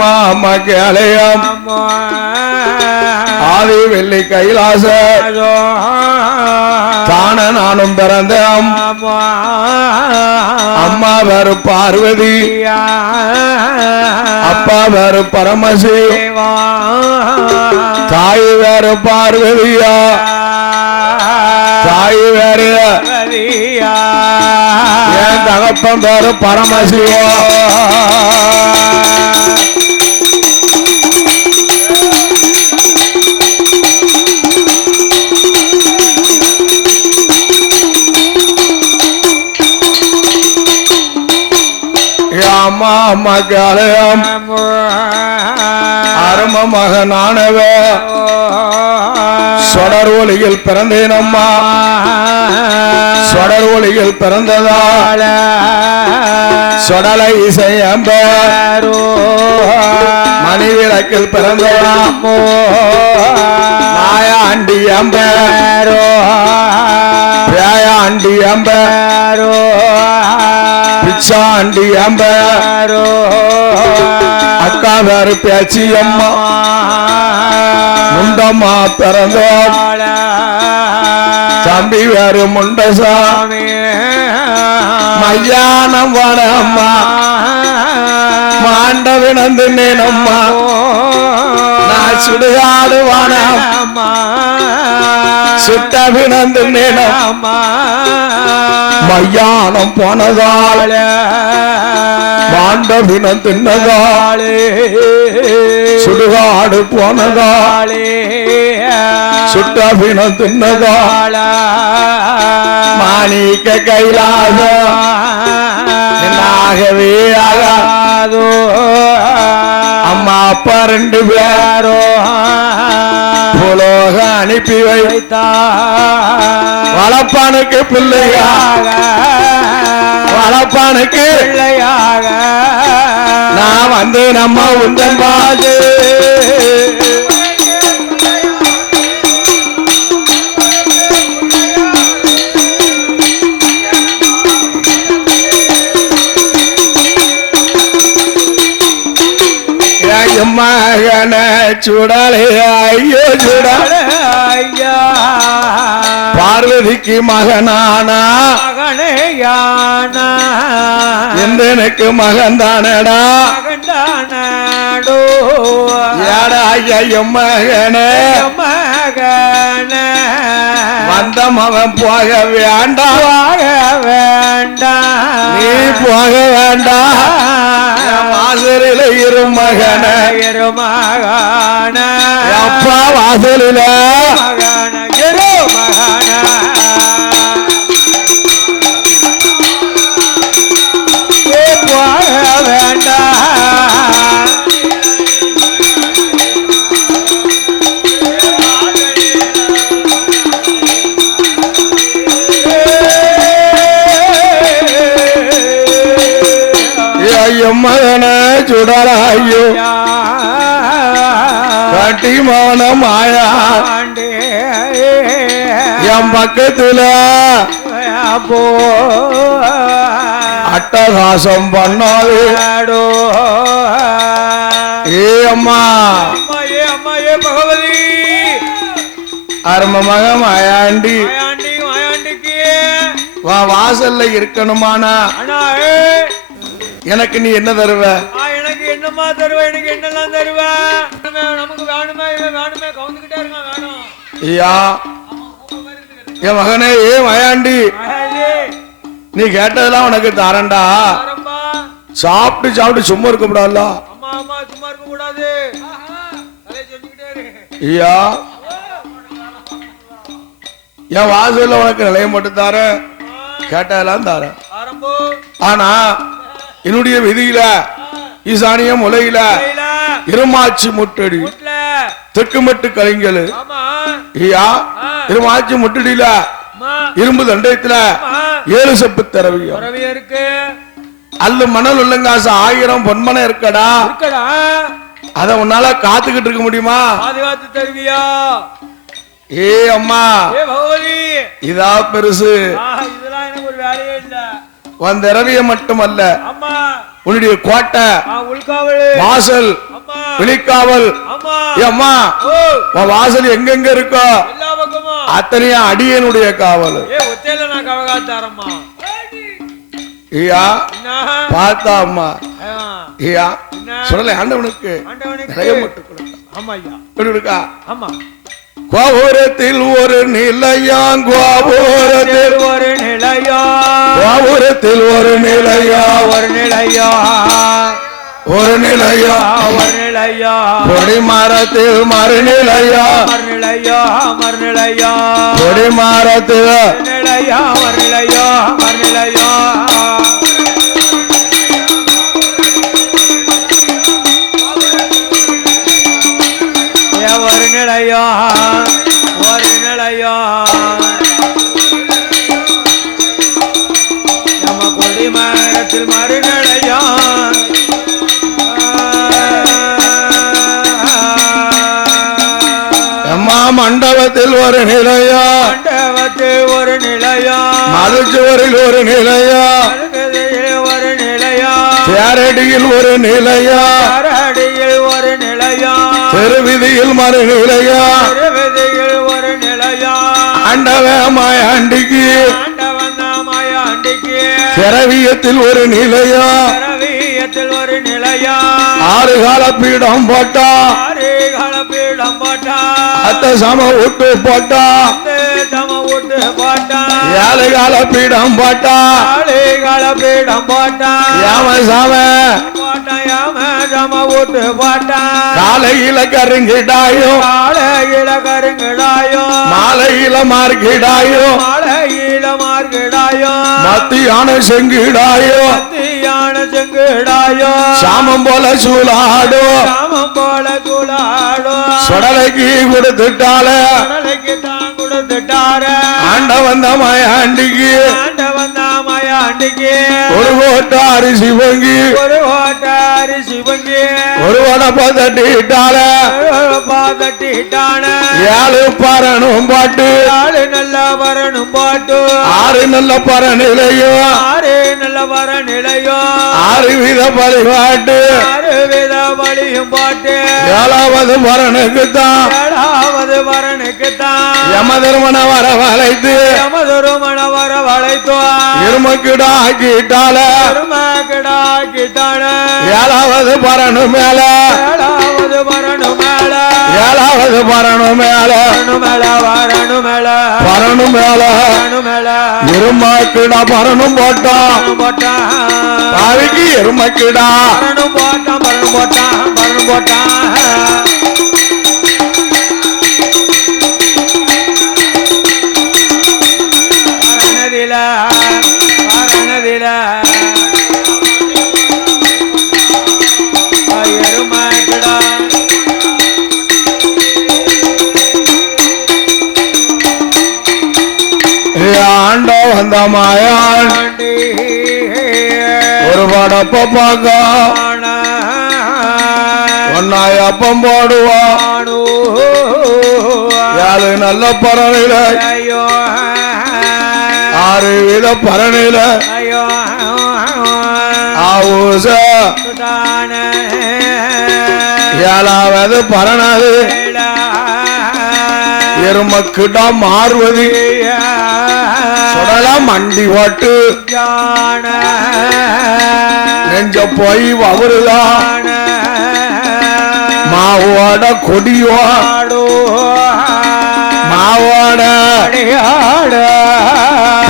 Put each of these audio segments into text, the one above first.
அம்மா அம்மா கேளையம் ஆதி வெள்ளி கைலாச தான நானும் பிறந்த அம்மா வேறு பார்வதி அப்பா வேறு பரமசிவா தாய் வேறு பார்வதியா தாய் வேறு என் தகப்பன் வேறு பரமசிவா அம்மா அம்மா காலம் அரும மகனானவ சொடர் ஒளியில் பிறந்தேன் அம்மா சொடர் ஒளியில் பிறந்ததால சொடலை இசையம்போ மணிவிளக்கில் பிறந்ததாமோ மாயாண்டி அம்பரோ பேயாண்டி அம்பரோ பிச்சாண்டி அம்பரோ அக்கா வேறு பேச்சி அம்மா முண்டம்மா பிறந்தோம் தம்பி வேறு முண்டசாமி மையானம் வனம்மா மாண்டவினந்து நேனம்மா நான் சுடுகாடு வனம்மா சுட்டவினந்து நேனம்மா மையானம் போனதால மாண்டவினம் தின்னதாலே சுடுகாடு போனதாலே சுட்டவினம் தின்னதால மாணிக்க கைலாச என்னாகவே ஆகாதோ அம்மா அப்பா ரெண்டு பேரோ புலோக அனுப்பி வைத்தா வளப்பானுக்கு பிள்ளையாக வளப்பானுக்கு பிள்ளையாக நான் வந்து நம்ம உந்தன் பாது மகன சுடலே ஐயோ சுடலே ஐயா பார்வதிக்கு மகனானா மகனேயானா எனக்கு மகன் தானடா மகன்தானடோ யாடா ஐயா மகனே மகனே வந்த மகன் போக வேண்டாம் போக வேண்டாம் நீ போக வேண்டாம் வாசலில இருமகன இருமகன அப்பா வாசலில மகன இருமகன போக வேண்டாம் மகன சுடராயோ கட்டிமான மாயா என் பக்கத்துல அட்டகாசம் பண்ணாதோ ஏ அம்மா ஏ அம்மா ஏ பகவதி அரும மக மாயாண்டி மாயாண்டிக்கு வா வாசல்ல இருக்கணுமானா எனக்கு நீ என்ன தருவ எனக்கு என்னமா தருவ எனக்கு என்னெல்லாம் தருவ நமக்கு வேணுமே வேணுமே கவுந்துக்கிட்டே இருக்க வேணும் ஐயா என் மகனே ஏ மயாண்டி நீ கேட்டதெல்லாம் உனக்கு தரண்டா சாப்பிட்டு சாப்பிட்டு சும்மா இருக்க கூடாதுல்ல அம்மா அம்மா சும்மா இருக்க கூடாது ஐயா என் வாசல்ல உனக்கு நிலையம் மட்டும் தார கேட்டதெல்லாம் தார ஆனா என்னுடைய விதியில ஈசானியம் உலகில இருமாச்சி முட்டடி தெக்குமட்டு கலைஞல் ஐயா இருமாச்சி முட்டடியில இரும்பு தண்டயத்துல 7 செப்பு திரவியம் இருக்கு அல்லு மணல் உள்ளங்காசு 1000 பொன்மனை இருக்கடா அத உன்னால காத்துக்கிட்டு இருக்க முடியுமா பாதுகாத்து தருவியா ஏ அம்மா ஏ பகவதி இதா பெருசு இதெல்லாம் எனக்கு ஒரு வேலையே இல்ல உன் திரவியம் மட்டுமல்ல உன்னுடைய கோட்டை வாசல் விழிக்காவல் அம்மா உன் வாசல் எங்கெங்க இருக்கோ அத்தனையும் அடியனுடைய காவல். ஐயா பார்த்தா அம்மா ஐயா சொல்லல ஆண்டவனுக்கு கோபுரத்தில் ஒரு நிலையா கோபுரத்தில் ஒரு நிலையா கோபுரத்தில் ஒரு நிலையா ஒரு நிலையா ஒரு நிலையா ஒரு நிலையா கொடி மரத்தில் மறுநிலையா மறுநிலையா மறுநிலையா கொடி மரத்தில் நிலையா மறுநிலையா மறுநிலையா ஒரு நிலையா ஒரு நிலையா நம்ம கொடி மரத்தில் மறுநிலையா மண்டபத்தில் ஒரு நிலையா மண்டபத்தில் ஒரு நிலையா மதுச்சுவரில் ஒரு நிலையா ஒரு நிலையா சேரடியில் ஒரு நிலையா சேரடியில் ஒரு நிலையா தெருவிதியில் மறுநிலையா தெருவிதியில் ஒரு நிலையா ஆண்டவமாய் ஆண்டிக்கு ஆண்டவனாமாய் ஆண்டிக்கு சிரவியத்தில் ஒரு நிலையா சிரவியத்தில் ஒரு நிலையா ஆறு கால பீடம் போட்டா ஆறு கால பீடம் போட்டா அத்த சம விட்டு போட்டா சம விட்டு போட்டா ஏழு கால பீடம் போட்டா ஏழு கால பீடம் போட்டா யாம சாம போட்டா யாம சம விட்டு போட்டா காலையில கருங்கிடாயோ காலையில கருங்கிடாயோ மாலையில மார்கிடாயோ மாலையில மார்கிடாயோ மத்தியான செங்கிடாயோ மத்தியான செங்கிடாயோ சாமம் போல சூளாடோ சாமம் போல சூளாடோ சொடலைக்கு கொடுத்துட்டால சொடலைக்கு தான் கொடுத்துட்டார ஆண்ட வந்த மாயாண்டிக்கு ஆண்ட வந்த மாயாண்டிக்கு ஒரு கோட்டை அரிசி பொங்கி ஒரு கோட்டை அரிசி பொங்கி ஒரு வடப்ப தட்டிட்டால தட்டிட்டான ஏழு பரணும் பாட்டு ஏழு நல்ல பரணும் பாட்டு ஆறு நல்ல பரநிலையோ ஆறு நல்ல பரநிலையோ ஆறு வித பழிபாட்டு ஆறு வித பழியும் பாட்டு ஏழாவது பரனுக்குத்தான் ஏழாவது பரனுக்குத்தான் யமதர்மன வர வளைத்து யமதர்மன வர வளைத்தோ இருமக்கிடாக்கிட்டால இருமக்கிடாக்கிட்டான ஏழாவது பரனு மேல ஏழாவது பரனு மேல ஏழாவது பரனு மேல மேல வரனு மேல பரனு மேல மேல இருமக்கிடா பரனும் போட்டான் போட்டான் பாவிக்கு இருமக்கிடா பரனும் போட்டான் பரனும் போட்டான் பரனும் போட்டான் வந்த மாயான் ஒரு படப்ப பார்க்க ஒன்னாய் அப்பம் போடுவான் ஏழு நல்ல பரணில ஆறு வித பரணில ஆவூச ஏழாவது பரணது எருமக்கிட்ட மாறுவது சொடலாம் மண்டி ஓட்டு நெஞ்ச போய் அவருதான் மாவோட கொடியோடோ மாவோட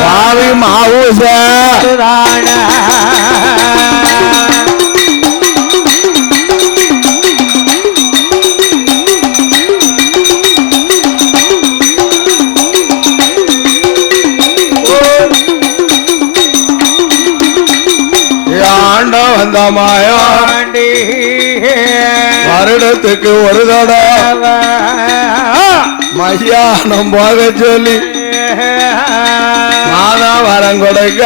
பாவி மாவுச வந்த மாயாண்டி வருடத்துக்கு ஒரு தடவை மயானம் போக சொல்லி மாதா வரம் கொடுக்க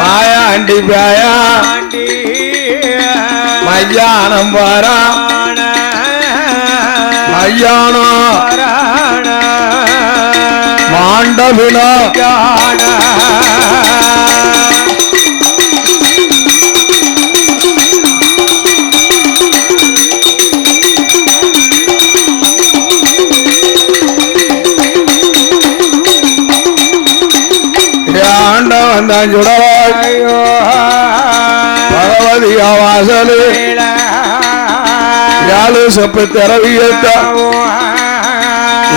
மாயாண்டி பேயா மயானம் வரா மயானம் மாண்டவினா சுடவாயோ பகவதியா வாசலு யாழு சப்பு திறவியத்த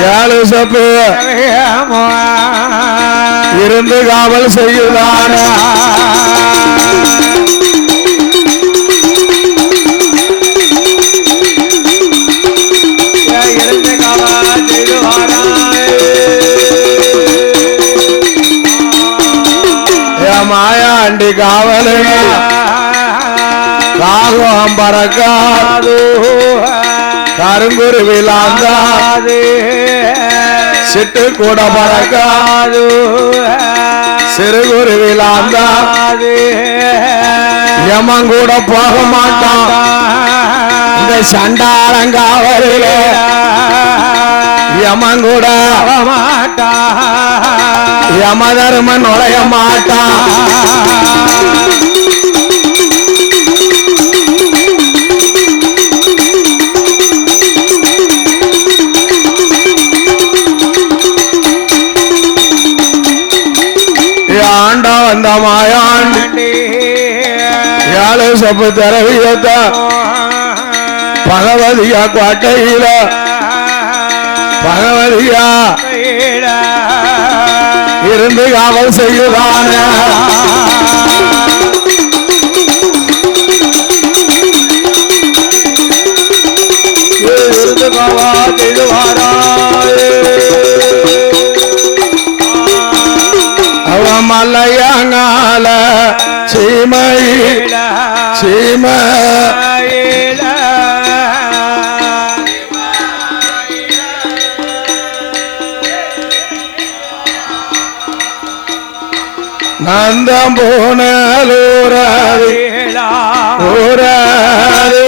யாழு சப்பு இருந்து காவல் செய்யுதான இருந்து காவல் செய்துவான மாயாண்டி காவலு காகம் பறக்காது கருங்குருவிலாந்தாது சிட்டு கூட பறக்காது சிறுகுருவிலாந்தாது யமங்கூட போக மாட்டான் இந்த சண்டாளங்காவலில யமங்கூட மாட்டான் யமதர்மன் நுழைய மாட்டான் ஆண்டா வந்த மாயாண்டி யாழு சப்பு தரவியத்த பகவதியா கோட்டையில பகவதியா இருந்து காவல் செய்யுதான இருந்து காவல் செய்துவாரா மலையங்கால சீமையில சீமையில நந்தம் போனலூராதி ஊராதி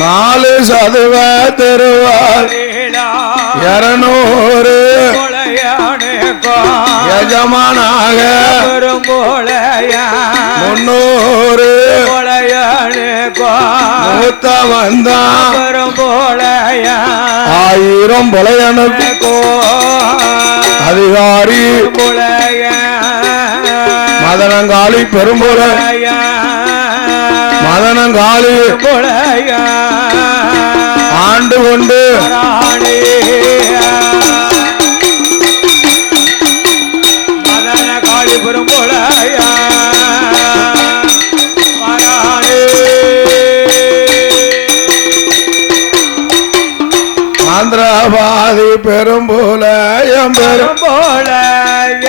நாலு சதுவ திருவார் 200 யஜமானாக 300 மூத்த வந்தான் 1000 புலையனுக்கோ அதிகாரி மதனங்காளி பெரும்புலைய மதனங்காளி ஆண்டு கொண்டு மதனகாளி பெரும்புலைய ஆந்திரபாதி பெரும்புலையம் பெரும்புலைய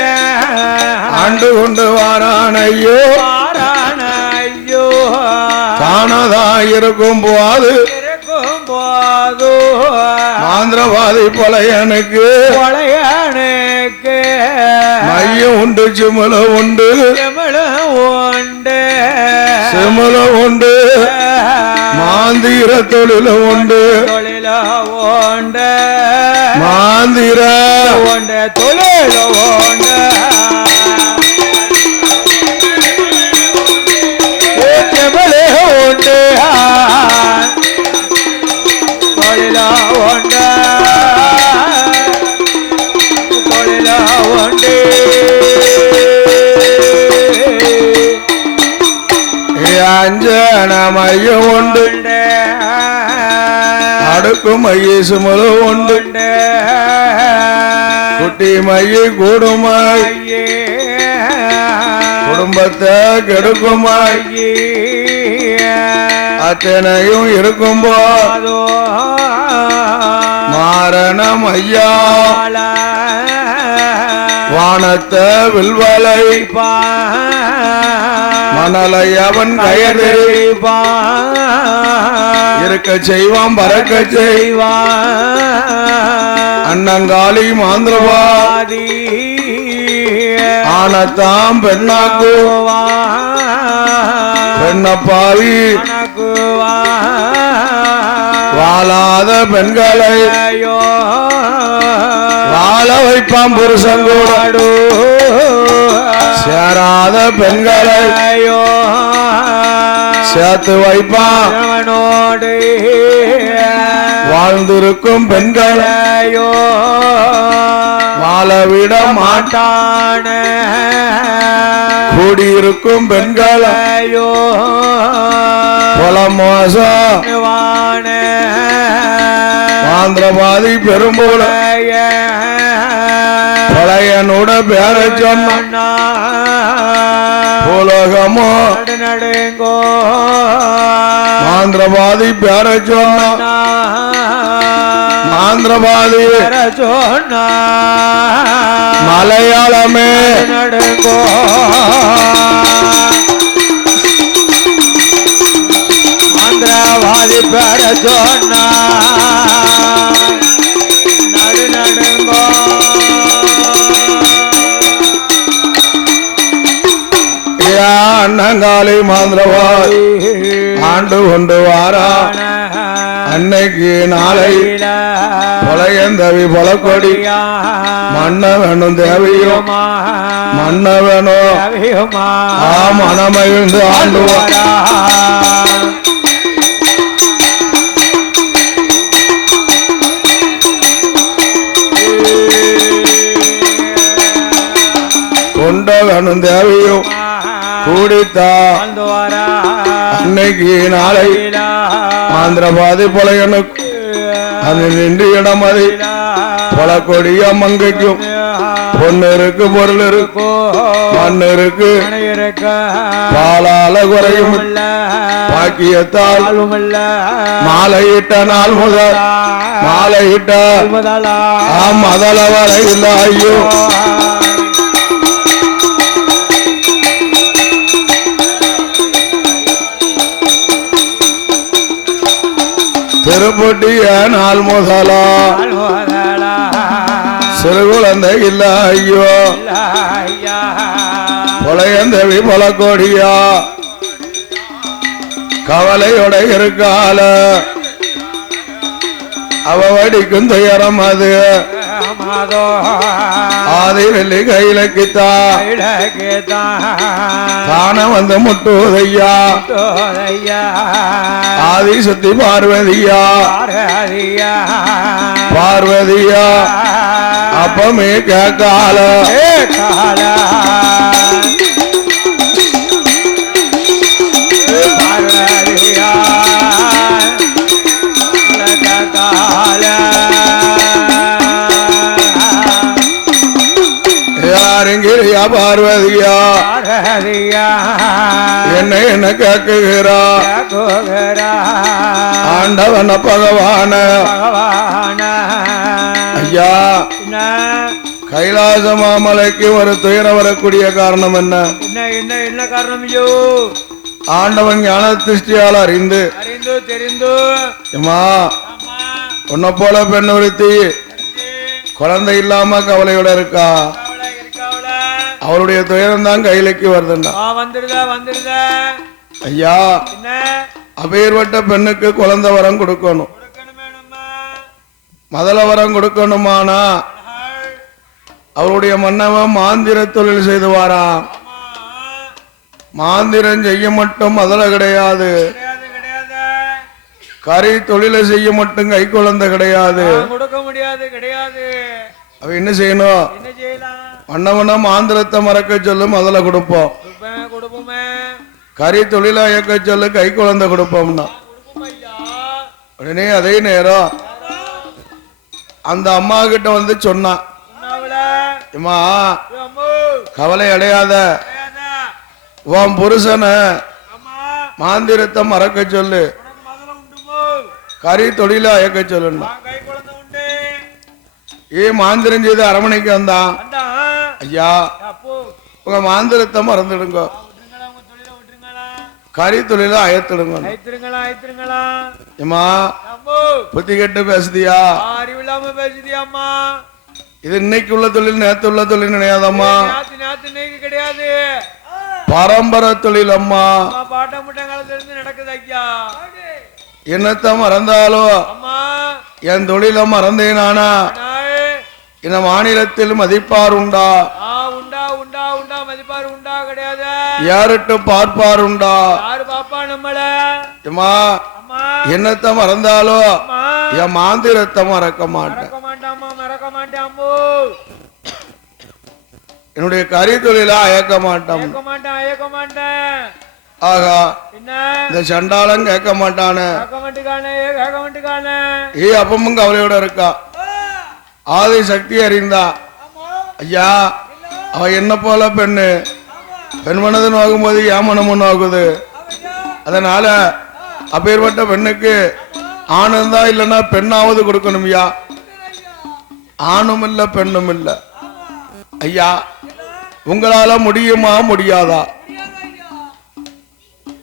ஆண்டு கொண்டு வாரானையோ காணதாயிருக்கும் போது ஆந்திரவாதி பொலையனுக்கு மையம் உண்டு சிமுல உண்டு சிமுல உண்டு மாந்திர தொழில உண்டு மாந்திர தொழில உண்டு அஞ்சன மையம் உண்டு அடுக்கு மைய சுமல உண்டு குட்டி மைய கூடுமாய் குடும்பத்தை கெடுக்குமாய் அத்தனையும் இருக்கும்போதோ மாரணம் ஐயா வானத்தை வில்வலை மணலை அவன் கயதெறிப்பா இருக்க செய்வான் பறக்க செய்வான் அண்ணங்காளி மாந்திரவாதி ஆனத்தாம் பெண்ணாக்குவா பெண்ணப்பாவி வா வாழாத பெண்களை வாழ வைப்பான் புருஷங்கூடாடு சேராத பெண்களை சேர்த்து வைப்பானோடு வாழ்ந்திருக்கும் பெண்களையோ வாழவிட மாட்டான கூடியிருக்கும் பெண்களையோ பல மோசம் ஆந்திரபாதி பெரும்போல பழையனோட பேர சொன்ன உலகமோ நடுங்கோ ஆந்திரபாதி பேர சொன்ன ஆந்திரபாதி சொன்ன மலையாளமே நடுங்கோ ஆந்திரபாதி பேர சொன்ன நடுங்கோ அண்ணங்காலை மாந்திரவாதி ஆண்டு கொண்டு வாரா அன்னைக்கு நாளை பொலையந்தவி பொலக்கொடி மண்ண வேணும் தேவையும் மண்ண வேணும் மனமகிழ்ந்து ஆண்டு வாரா கொண்ட வேணும் தேவையும் கூடித்தா அன்னைக்கு நாளை ஆந்திரபாதி பொலையனுக்கு அது நின்று இடம் அது பல கொடிய மங்கைக்கும் பொண்ணு இருக்கு பொருள் இருக்கு மண் இருக்கு பாலால குறையும் பாக்கியத்தால் மாலையிட்ட நாள் முதல் மாலையிட்ட மதள வரை இல்ல ஐயோ திருப்பட்டிய நாள் முதலா சிறு குழந்தை இல்ல ஐயோ பொலையந்தவி பல கோடியா கவலையோட இருக்கால அவ வடிக்கும் துயரம் அது ஆதி வெள்ளி கையிலக்கித்தா தான வந்து முட்டுதையா ஆதி சுத்தி பார்வதியா பார்வதியா அப்பமே கேட்கால பார்வதியா என்ன கேட்குகிறா ஆண்டவன பகவான ஐயா கைலாச மாமலைக்கு ஒரு துயரம் வரக்கூடிய காரணம் என்ன என்ன காரணம் ஆண்டவன் ஞான திருஷ்டியால் அறிந்து தெரிந்து உன்னை போல பெண் ஒருத்தி குழந்தை இல்லாம கவலையோட இருக்கா அவருடைய துயரம் தான் கையிலக்கு வருதுண்டா வந்துருதா ஐயா அப்பேற்பட்ட பெண்ணுக்கு குழந்தை வரம் கொடுக்கணும் முதல வரம் கொடுக்கணுமானா அவருடைய மன்னவன் மாந்திர தொழில் செய்துவாரா மாந்திரம் செய்ய மட்டும் முதல கிடையாது கறி தொழிலை செய்ய மட்டும் கை குழந்தை கிடையாது கொடுக்க முடியாது கிடையாது அவ என்ன செய்யணும் மன்னவன மாந்திரத்தை மறக்க சொல்லு முதல்ல கொடுப்போம் கறி தொழிலா இயக்க சொல்லு கை குழந்தை கொடுப்போம்னா உடனே அதே நேரம் அந்த அம்மா கிட்ட வந்து சொன்னா கவலை அடையாத உன் புருஷனை மாந்திரத்தை மறக்க சொல்லு கறி தொழிலா இயக்க சொல்லுன்னா மாந்திரம் செய்து அரமனைக்கு வந்தான் ஐயா உங்க மாந்திரத்தை மறந்துடுங்க கறி தொழில அயத்திடுங்க புத்தி கெட்டு பேசுதியா அறிவில்லாம பேசுதியாமா இது இன்னைக்கு உள்ள தொழில் நேத்து உள்ள தொழில் நினையாதம்மா கிடையாது பரம்பரை தொழில் அம்மா பாட்டமுட்ட காலத்துல இருந்து நடக்குது ஐயா என்னத்த மறந்தாலோ என் தொழில மறந்தேனானா இந்த மாநிலத்தில் மதிப்பார் உண்டா? உண்டா உண்டா உண்டா மதிப்பார் உண்டா? கிடையாது. யாருட்டு பார்ப்பார் உண்டா? யாரு பாப்பா நம்மள? என்னத்த மறந்தாலோ என் மாந்திரத்தை மறக்க மாட்டேன். மறக்க மாட்டாமோ. என்னுடைய கறி தொழில அயக்க மாட்டேன். ஆகா இந்த சண்டாளம் கேட்க மாட்டானே. அப்பமும் கவலையோட இருக்கா. ஆதி சக்தி அறிந்தா ஐயா அவ என்ன போல பெண்ணு. பெண் மனது நோகும்போது ஏன் மனமும் நோகுது. அதனால அப்பேற்பட்ட பெண்ணுக்கு ஆனந்தா இல்லைன்னா பெண்ணாவது கொடுக்கணும். ஐயா ஆணும் இல்ல பெண்ணும் இல்ல. ஐயா உங்களால முடியுமா முடியாதா?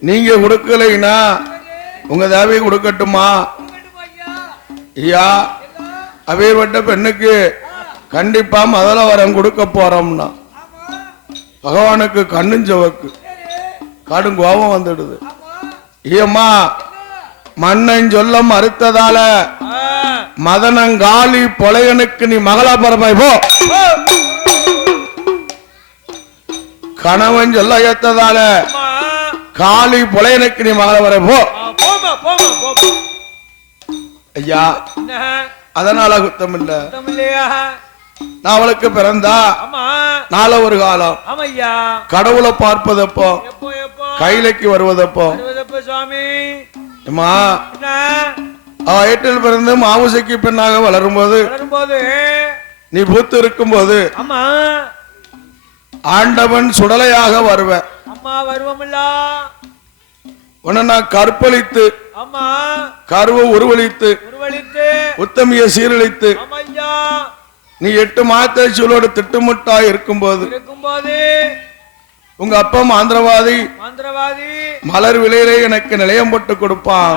நீங்க கொடுக்கலைன்னா உங்க தேவையை கொடுக்கட்டுமா? ஐயா அப்பேற்பட்ட பெண்ணுக்கு கண்டிப்பா முதல்ல வரம் கொடுக்க போறோம்னா பகவானுக்கு கண்ணுஞ்சவக்கு கடும் கோபம் வந்துடுது. ஏம்மா மன்னன் சொல்ல மறுத்ததால மதனங்காளி பொலையனுக்கு நீ மகளா பரமாய் போ. கணவன் சொல்ல ஏத்ததால காளி பொலையனுக்கு நீ மகளா வர போ. ஐயா அதனால குத்தம் இல்ல. நான் அவளுக்கு பிறந்தா நாள ஒரு காலம் கடவுளை பார்ப்பதப்போ கைலைக்கு வருவதப்போ வயிற்றில் பிறந்து மாவுசைக்கு பெண்ணாக வளரும் போது நீ பூத்து இருக்கும் போது ஆண்டவன் சுடலையாக வருவேன். உன்னை நான் கற்பழித்து கருவை உருவளித்து உத்தமிய சீரழித்து நீ 8 மாதத்தை சூழோடு திட்டுமுட்டா இருக்கும்போது உங்க அப்பா மாந்திரவாதி மலர் விலையிலே எனக்கு நிலையம் போட்டு கொடுப்பான்.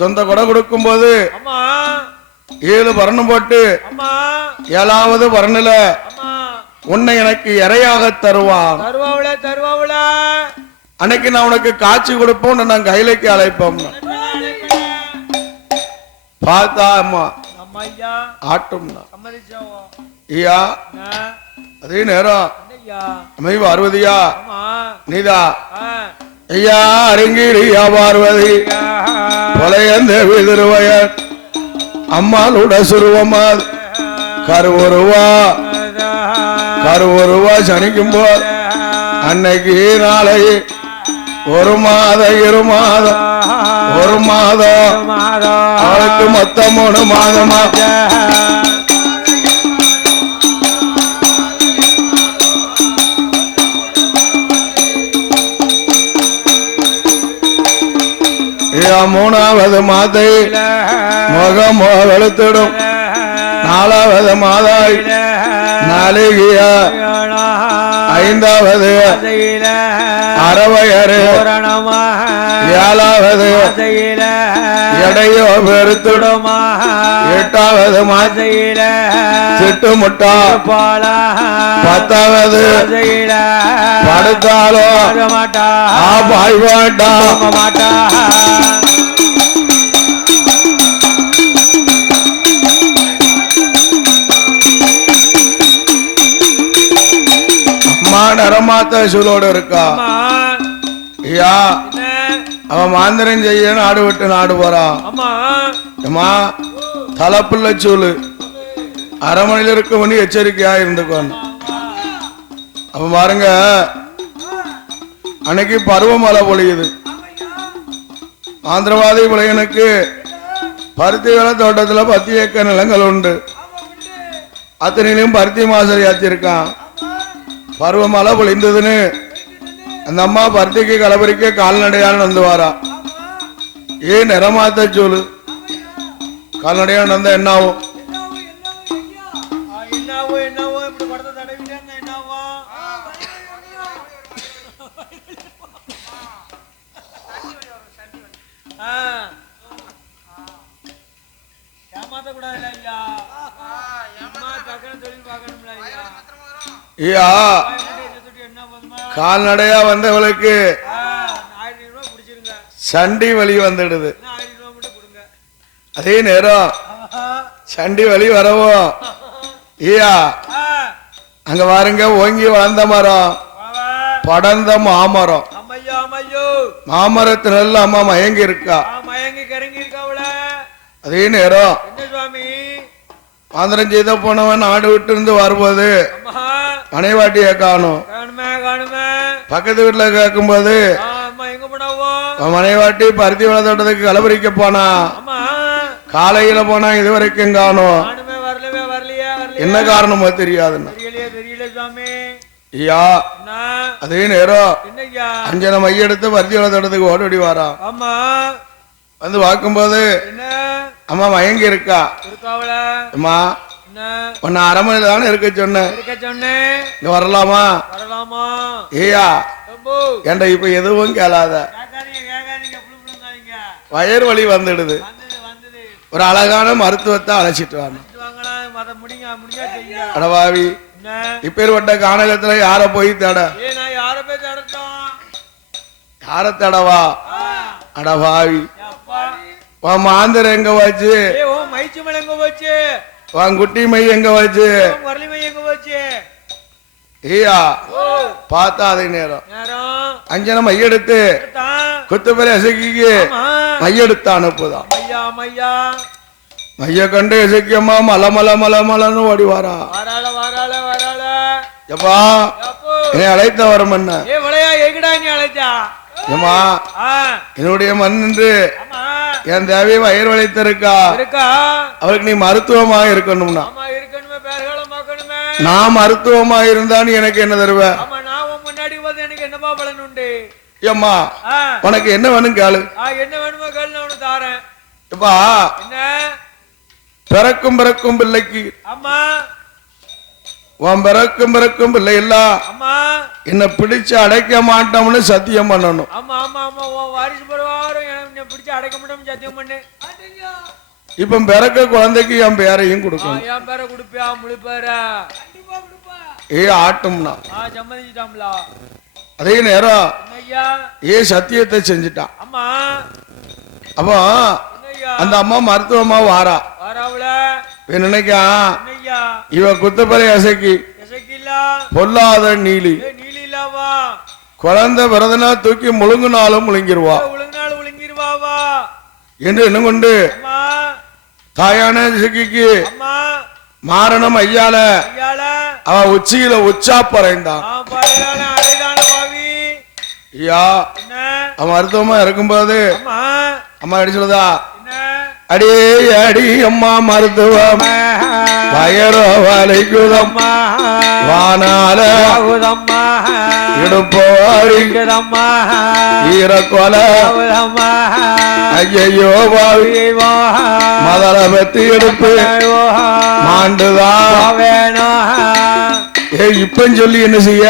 சொந்த கொடை கொடுக்கும் போது 7 பரணம் போட்டு 7வது பரணில உன்னை எனக்கு இறையாக தருவான். அன்னைக்கு நான் உனக்கு காட்சி கொடுப்போம். நான் கைலைக்கு அழைப்போம். பார்த்தா அம்மா ஆட்டம்னா ஐயா அதே நேரம் அமை பார்வதியா நீதா ஐயா அரங்கிரியா பார்வதி கொலையந்த விதிருவயர் அம்மாளுட சுருவமா கருவருவா சனிக்கும் போது அன்னைக்கு நாளை 1 மாதம் 2 மாதம் 1 மாதம் அவளுக்கு மொத்தம் 3 மாதமா மூணாவது மாதை முகம் வெளுத்திடும். 4வது மாதாய் நாளிகைய 5வது அறவையறு 7வது எடையோ பெருத்திடும். 8வது மாதையில சிட்டுமுட்டா 10வது படுத்தாலோ பாய்வாட்டா. நரமாத்த சூழோடு இருக்கா. ஐயா அவன் மாந்திரம் செய்ய நாடு விட்டு நாடு போறான். தலைப்புள்ள சூழு அரமனையில் இருக்க வேண்டி எச்சரிக்கையா இருந்துக்கோங்க. அவன் பாருங்க அன்னைக்கு பருவமழை பொழியுது. ஆந்திரவாதி புலையனுக்கு பருத்தி வேலை தோட்டத்துல 10 ஏக்கர் நிலங்கள் உண்டு. அத்தனையிலும் பருத்தி மாசரி ஆத்திருக்கான். பருவமழை பொழிந்ததுன்னு அந்த அம்மா பருத்திக்கு கலபரிக்க கால்நடையால் வந்து வாரா. ஏன் நிறமாத்த சூழு கால்நடையா நடந்தா என்ன ஆகும்? கால்நடையா வந்தவளுக்கு சண்டி வலி வந்துடுது. அதே நேரம் சண்டி வலி வரவும் ஐயா அங்க பாருங்க ஓங்கி வளர்ந்த மரம் படர்ந்த மாமரம். மாமரத்தினால அம்மா மயங்கி இருக்கா. அதே நேரம் மாந்திரம் செய்த போனவன் நாடு விட்டு இருந்து வரும்போது மனைவாட்டிய காணும். பக்கத்து வீட்டுல கேட்கும்போது மனைவாட்டி பருத்தி வளர்த்தோட்டத்துக்கு கலபரிக்க போனா காலையில போனா இதுவரைக்கும் காணும். என்ன காரணமோ தெரியாதுன்னா ஐயா அதே நேரம் அஞ்சனை மையெடுத்து பருத்தி வளர்த்தோட்டத்துக்கு ஓடி வாரா. வந்து பார்க்கும்போது அம்மா மயங்கி இருக்கா. அம்மா உன்னை அரமனையில தானே இருக்க சொன்னேன், இங்க வரலாமா? ஏயா ஏண்டா இப்ப எதுவும் கேளாத, வயர் வலி வந்துடுது, ஒரு அழகான மருத்துவத்தை அழைச்சிட்டு வரணும். அடவாவி இப்பேற்பட்ட கானகத்துல யார போய் தட, யார தடவா? அடவாவி மாந்தர் எங்க வச்சு, குட்டி மை எங்க வச்சு, ஐயா பார்த்தா அதே நேரம் அஞ்சனை மையெடுத்து குத்துப்பறி அசைக்கு மையெடுத்து அனுப்புதான். மைய கண்டு இசைக்கம்மா மல மல மல மலன்னு ஓடி வாரா. எப்பா என்னை அழைத்த வரம் என்ன ஏமா என்னுடைய மண்ணு என் தேவையை வயிறு வளைத்திருக்கா, அவருக்கு நீ மருத்துவமா இருக்கணும்னா நான் மருத்துவமா இருந்தான்னு எனக்கு என்ன தருவ? ஏம்மா உனக்கு என்ன வேணும் கேளு. எப்பா பிறக்கும் பிறக்கும் பிள்ளைக்கு உன் பிறக்கும் பிறக்கும் பிள்ளை எல்லாம் என்ன பிடிச்சு அடைக்க மாட்டோம்னு சத்தியம் பண்ணணும். இப்ப பிறக்க குழந்தைக்கு என் பேரையும் கொடுக்கணும். ஏ ஆட்டும்னா அதே நேரம் ஏ சத்தியத்தை செஞ்சுட்டான். அப்போ அந்த அம்மா மருத்துவமா வாரா. நினைக்கா இவ குத்துப்பறை அசைக்கு பொல்லாத நீலி குழந்தை பிறந்தனா தூக்கி முழுங்கினாலும் முழுங்கிருவா என்று என்ன கொண்டு தாயான சிக்கிக்கு மாரணம் ஐயால அவ உச்சியில உச்சா பறைந்தான். ஐயா அவன் மருத்துவமா இருக்கும்போது அம்மா அடி சொல்லுதா, அடியே அடி அம்மா மருத்துவம் வயரோ வலிக்குதம்மா வானால இடுப்போரிக்குதம்மா ஈரக்கொல ஐயோ பாவி மதல பத்தி எடுப்பு மாண்டுதான் ஏ இப்பன்னு சொல்லி என்ன செய்ய?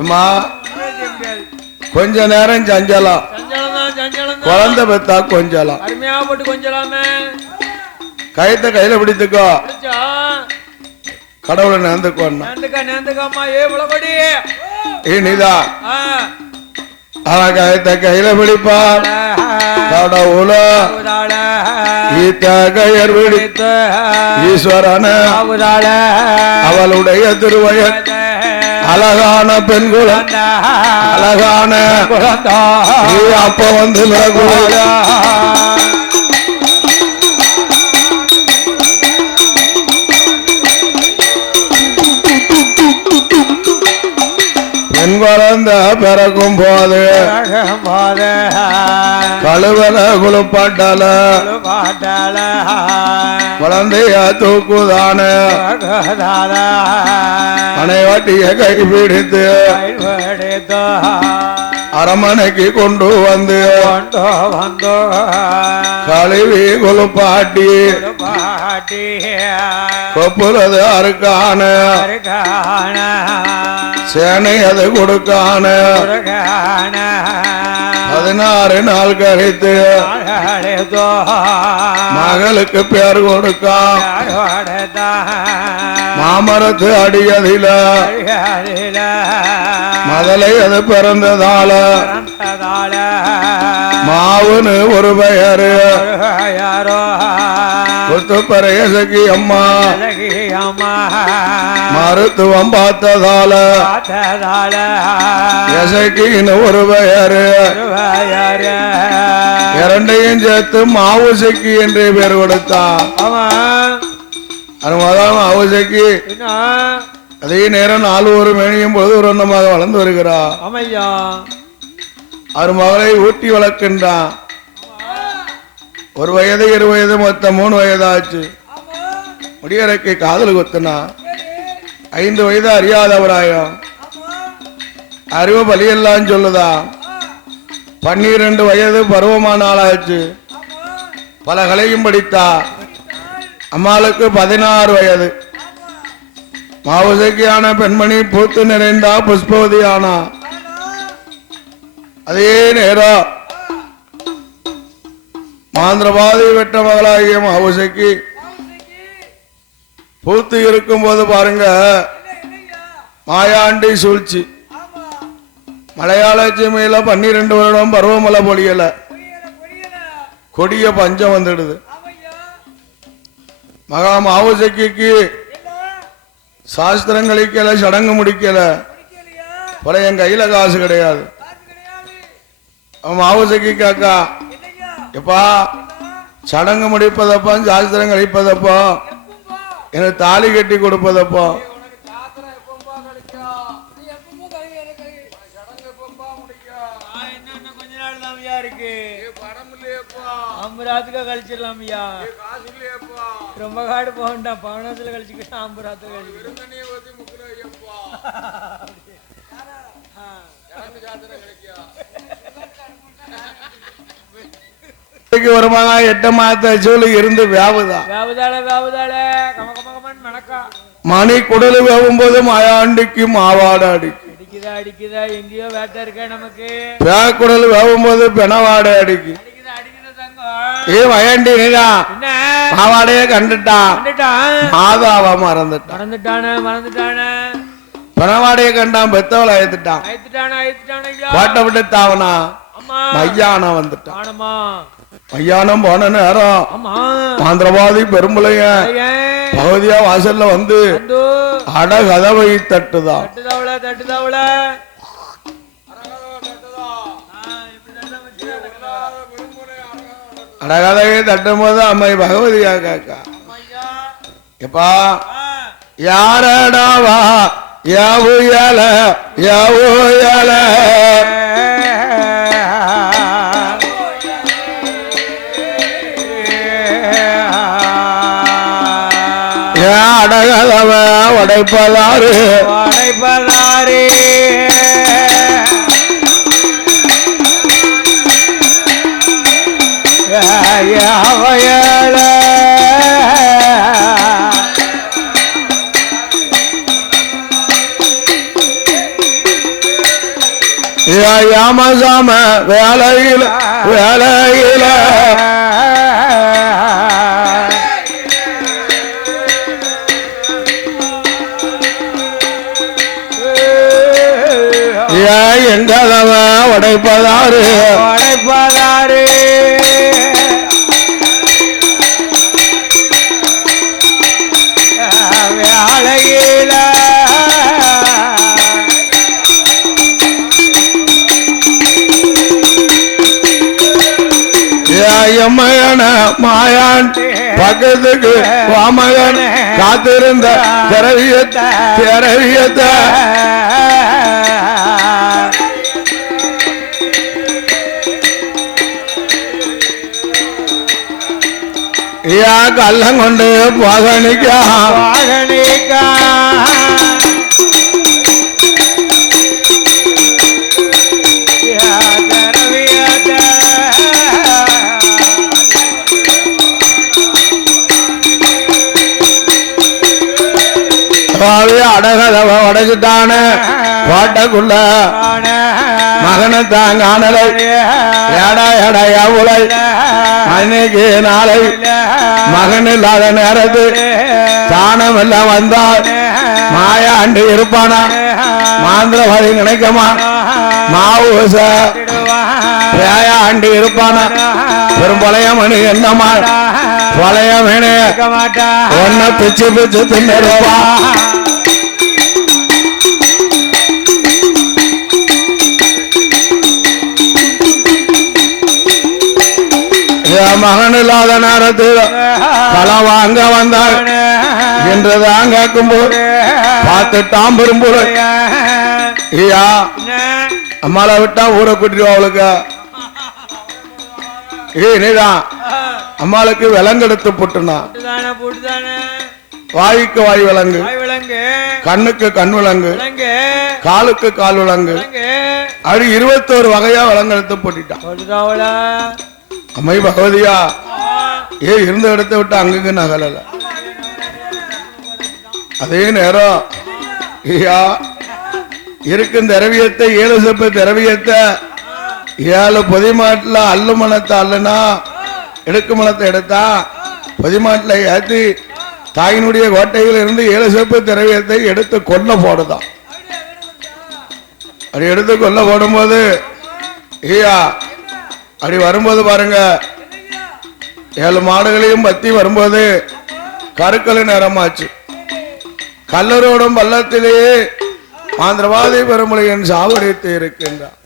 அம்மா கொஞ்ச நேரம் சஞ்சலம், குழந்தை பெத்தா கொஞ்சலாம், கயத்தை கையில பிடித்துக்கோ, கடவுளை நேர்ந்துக்கோ. ஏ நீதா கயத்தை கையில பிடிப்பா கடவுள ஈத்த கயர் பிடித்த ஈஸ்வரன அவளுடைய திருவயர் அழகான பெண்குளம் அழகான அப்ப வந்து பெண் குழந்த பிறக்கும் போது கழுவல குழுப்பாட்டால குழந்தைய தூக்குதான மனைவாட்டிய கைப்பிடித்து அரமனைக்கு கொண்டு வந்து கழுவி குழுப்பாட்டி கொப்புறது அறுக்கான சேனை அது கொடுக்கான 16 நாள் கழித்து மகளுக்கு பேர் கொடுக்கா மாமரத்து அடியதில அதலை அது பிறந்ததால மாவுன்னு ஒரு பெயரு குத்துப்பரையசகி அம்மா மருத்துவம் பார்த்ததால எசக்கின்னு ஒரு பெயரு இரண்டையும் சேர்த்து மாவுசக்கி என்று பெயர் கொடுத்தான். மாவுசக்கி அதே நேரம் 4 ஒரு மேனியும் பொழுது ஒரு ஒன்னமாக வளர்ந்து வருகிறார். அவர் மகளை ஊட்டி வளர்க்கின்றான். 1 வயது 2 வயது மொத்தம் 3 வயதாச்சு. முடியறைக்கு காதல் குத்துனா 5 வயது அறியாதவராயம் அறிவு பலியெல்லாம் சொல்லுதா. 12 வயது பருவமான ஆளாச்சு. பல கலையும் படித்தா. அம்மாளுக்கு 16 வயது. மாவுசக்கியான பெண்மணி பூத்து நிறைந்தா புஷ்பவதி ஆனா. அதே நேரம் மாந்திரவாதி வெட்ட மகளாகிய மாவுசக்கி பூத்து இருக்கும் போது பாருங்க மாயாண்டி சூழ்ச்சி. மலையாளச்சிமையில 12 வருடம் பருவமழை பொழியல. கொடிய பஞ்சம் வந்துடுது. மகா மாவுசக்கிக்கு சாஸ்திரம் கழிக்கல, சடங்கு முடிக்கல. பல என் கையில காசு கிடையாது. அவன் மாவுசக்கி காக்கா எப்பா சடங்கு முடிப்பதப்போ சாஸ்திரம் கழிப்பதப்போ எனக்கு தாலி கட்டி கொடுப்பதப்போ கழிச்சிடலாம்யா. ரொம்ப காடு போகண்டா பவனத்துல கழிச்சுக்கிட்டா 50 வருமான 8 மாத சூழல் இருந்து மணி குடலு வேவும் போது மாயாண்டிக்கு மாவாட அடிக்குதா எங்கேயோ வேட்டை இருக்க நமக்கு. குடல் வேவும் போது பெணவாட அடிக்கு. வயண்டி மாவாடையே கண்டுட்டான். மாதாவா மறந்துட்டான பெணவாடைய கண்டான். பெத்தவளை அழைத்துட்டான். பாட்டை விட்டு தாவனா மையானம் வந்துட்டான். மையானம் போன நேரம் மாந்திரவாதி பெரும்புலைய பகுதியா வாசல்ல வந்து அட கதவை தட்டுதான். அடகதையை தட்டும் போது அம்மை பகவதியா காக்கா எப்பா யாரடாவா யாவுயல யாவுயல அடகதவ உடைப்பதாரு யாமசாம வேலையில எங்கதவ உடைப்பதாரு வேலையில எம்மகன மாயான் பக்கத்துக்கு வாமகன் காத்திருந்த திரவியத்தை கள்ளம் கொண்டு பகனிக்கா அடகதவ உடைச்சிட்டான கோட்டைக்குள்ள மகனை தாங்கானலை எடையா உலை அன்னைக்கு நாளை மகன் இல்லாத நேரத்து தானம் எல்லாம் வந்தால் மாயாண்டு இருப்பானா மாந்திரவாதி நினைக்கமா மாவுச ஆண்டு இருப்பான பெரும் பழையமனு என்னமா பழையமனு ஒன்ன பிச்சு பிச்சு தின்னிருப்பா மகன் இல்லாத நேரத்தில் களை வாங்க வந்தாள் என்றுதான் கேட்கும் போது பார்த்துட்டான் பெரும்பூர் ஐயா அம்மாளை விட்டா ஊரை கூட்டிட்டு அவளுக்கு நீதான் அம்மாளுக்கு விலங்கெடுத்து போட்டுனா வாய்க்கு வாய் விலங்கு கண்ணுக்கு கண் விலங்கு காலுக்கு கால் விலங்கு அப்படி 21 வகையா விலங்கெடுத்து போட்டுட்டான் அம்மை பகவதியா இருந்த இடத்தை விட்டு அங்குங்க நகலல அதே நேரம் ஐயா இருக்கும் திரவியத்தை 7 செப்பு திரவியத்தை 7 பொதிமாட்டில் அல்லு மனத்தை அல்லனா எடுக்கு மனத்தை எடுத்தா பொதிமாட்டில் ஏற்றி தாயினுடைய கோட்டையில் இருந்து 7 செப்பு திரவியத்தை எடுத்து கொல்ல போடுதான் அப்படி எடுத்து கொல்ல போடும்போது ஐயா அப்படி வரும்போது பாருங்க 7 மாடுகளையும் பத்தி வரும்போது கருக்கலை நேரமாச்சு கல்லரோடும் பள்ளத்திலேயே மாந்திரவாதி பெருமொழியின் சாவடித்து இருக்கின்றான்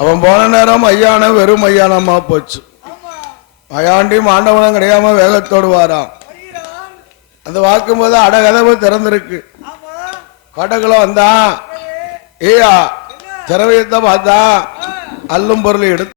அவன் போன நேரம் ஐயான வெறும் ஐயானமா போச்சு ஐயாண்டி மாண்டவனம் கிடையாம வேகத்தோடு வாராம் அந்த வாக்கும் போது அடகதவு திறந்திருக்கு கொட்டக்குள்ள வந்தான் ஏயா திரவியத்தை பார்த்தா அல்லும் பொருள் எடுத்து